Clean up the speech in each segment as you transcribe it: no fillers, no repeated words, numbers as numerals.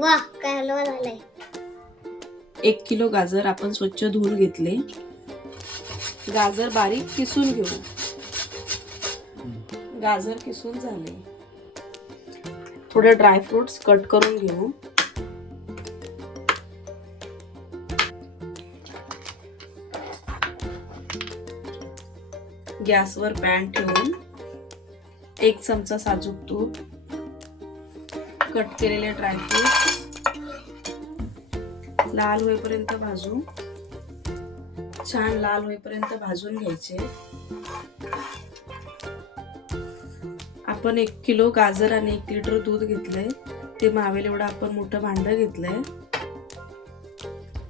वाह, काय हलवा झालाय. 1 किलो गाजर आपण स्वच्छ धुवून घेतले. गाजर बारीक किसून घेऊ. गाजर किसून झाले. थोडे ड्रायफ्रुट्स कट करून घेऊ. गॅसवर पॅन ठेवून 1 चमचा साजूक तूप, कट केलेले ड्रायफ्रुट्स लाल होईपर्यंत भाजू. छान लाल होईपर्यंत भाजून घ्यायचे. आपण 1 किलो गाजर आणि 1 लिटर दूध घेतलंय. ते मावेल एवढं आपण मोठं भांडं घेतलंय.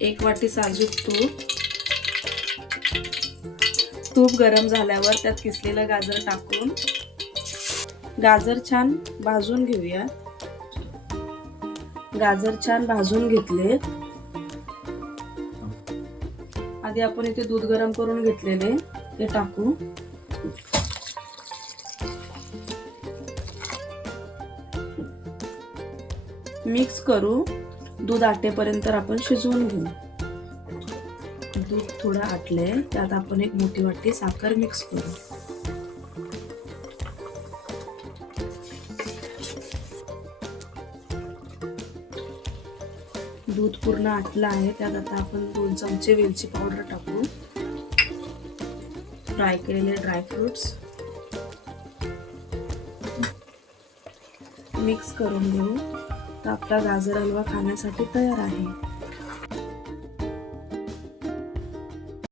1 वाटी साजूक तूप. तूप गरम झाल्यावर त्यात किसलेलं गाजर टाकून गाजर छान भाजून घेऊया. गाजर छान भाजून घेतले. आधी आपण इथे दूध गरम करून घेतलेले ते टाकू. मिक्स करू. दूध आटेपर्यंत आपण शिजवून घेऊ. दूध थोडं आटले. त्यात आपण 1 मोठी वाटी साखर मिक्स करू. दूध पूर्ण आटलं आहे. त्यात आता आपण 2 चमचे वेलची पावडर टाकू. फ्राय केलेले ड्रायफ्रुट्स मिक्स करून घेऊ. तर आपला गाजर हलवा खाण्यासाठी तयार आहे.